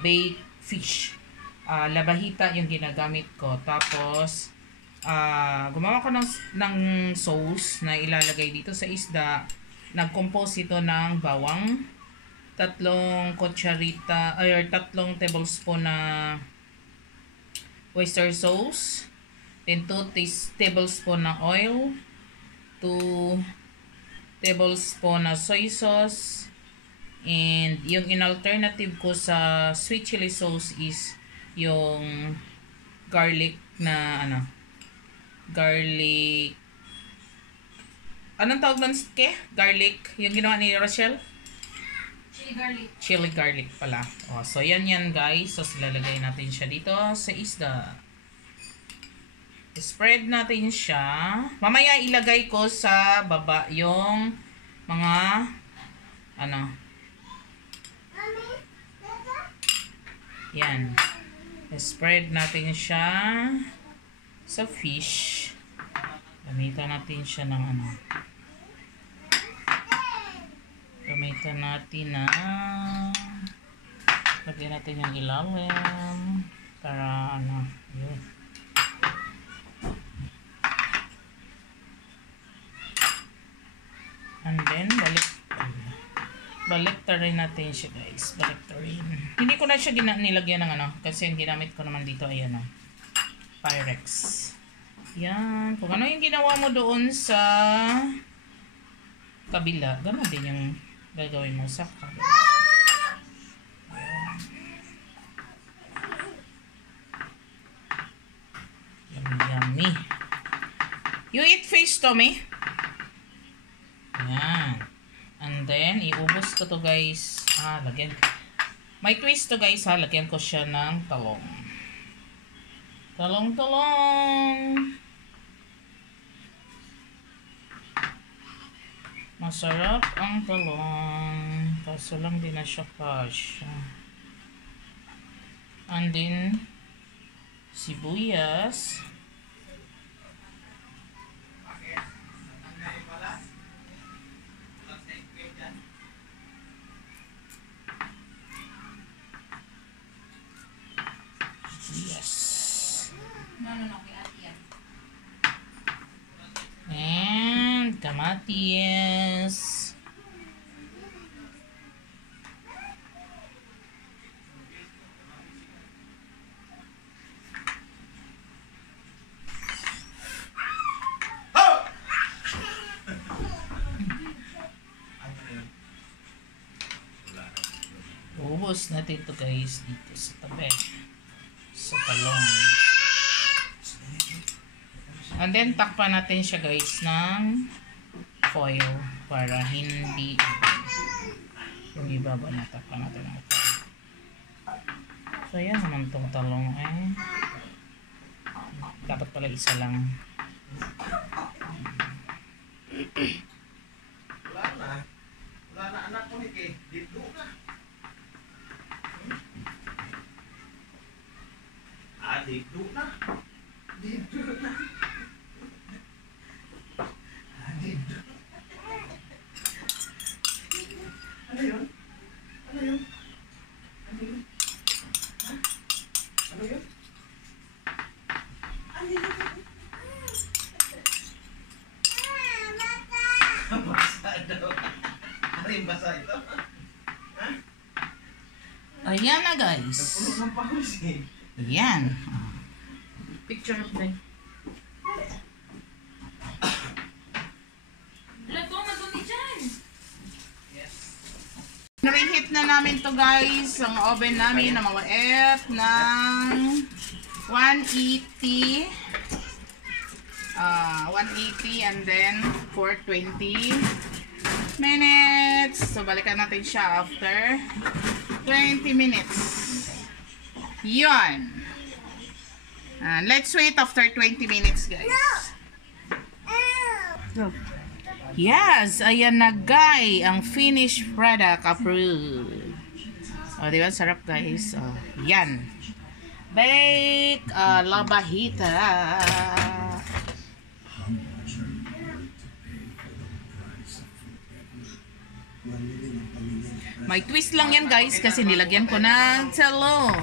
baked fish. Labahita yung ginagamit ko. Tapos, gumawa ko ng sauce na ilalagay dito sa isda. Nag-compose ito ng bawang, 3 kutsarita, or 3 tablespoon na oyster sauce, then 2 tablespoon na oil, 2 tablespoon na soy sauce, and yung in-alternative ko sa sweet chili sauce is yung garlic na garlic, anong tawag nun, garlic, yung ginawa ni Rochelle? Chili garlic pala. So yan guys. So lalagay natin siya dito sa isda. Spread natin siya. Mamaya ilagay ko sa baba yung mga yan. Spread natin siya sa fish. Gamitan natin siya ng gamitan natin na lagyan natin yung ilalim para yun. And then baliktarin natin siya guys. Baliktarin. Hindi ko na siya nilagyan ng kasi yung ginamit ko naman dito ay Pyrex. Yan. Kung ano yung ginawa mo doon sa kabila, gano'n din yung gagawin mo sa kabila. Yummy. You eat fish, Tommy? Yan. And then, iubos ko to guys. Lagyan. May twist to guys lagyan ko siya ng talong. Talong. Masarap ang talong. Kaso lang din na siya kasya. And then, sibuyas. And kamatis. Ubos natin ito guys dito sa tabi. Sa talong. And then, takpan natin siya guys ng foil para hindi yung ibaba na takpan natin ng foil. So, yan naman itong talong dapat pala isa lang. Wala na anak ko ni Kay. Dito ka. Dito na. Dito na. Dito. Ano yun? Ano yun? Ano yun? Ha? Ano yun? Ano yun? Basa daw. Ano yung basa ito? Ha? Ayan na guys. Napuno ng pahos eh. Ayan. Picture of them. Nare-heat na namin to guys. Ang oven namin na mawait ng 180. 180 and then 420 minutes. So balikan natin siya after 20 minutes. Yun. Let's wait after 20 minutes guys. So, yes, ayan na guys, ang finished product approved. Diba sarap guys. Yan. Bake labahita. May twist lang yan guys kasi nilagyan ko ng talong.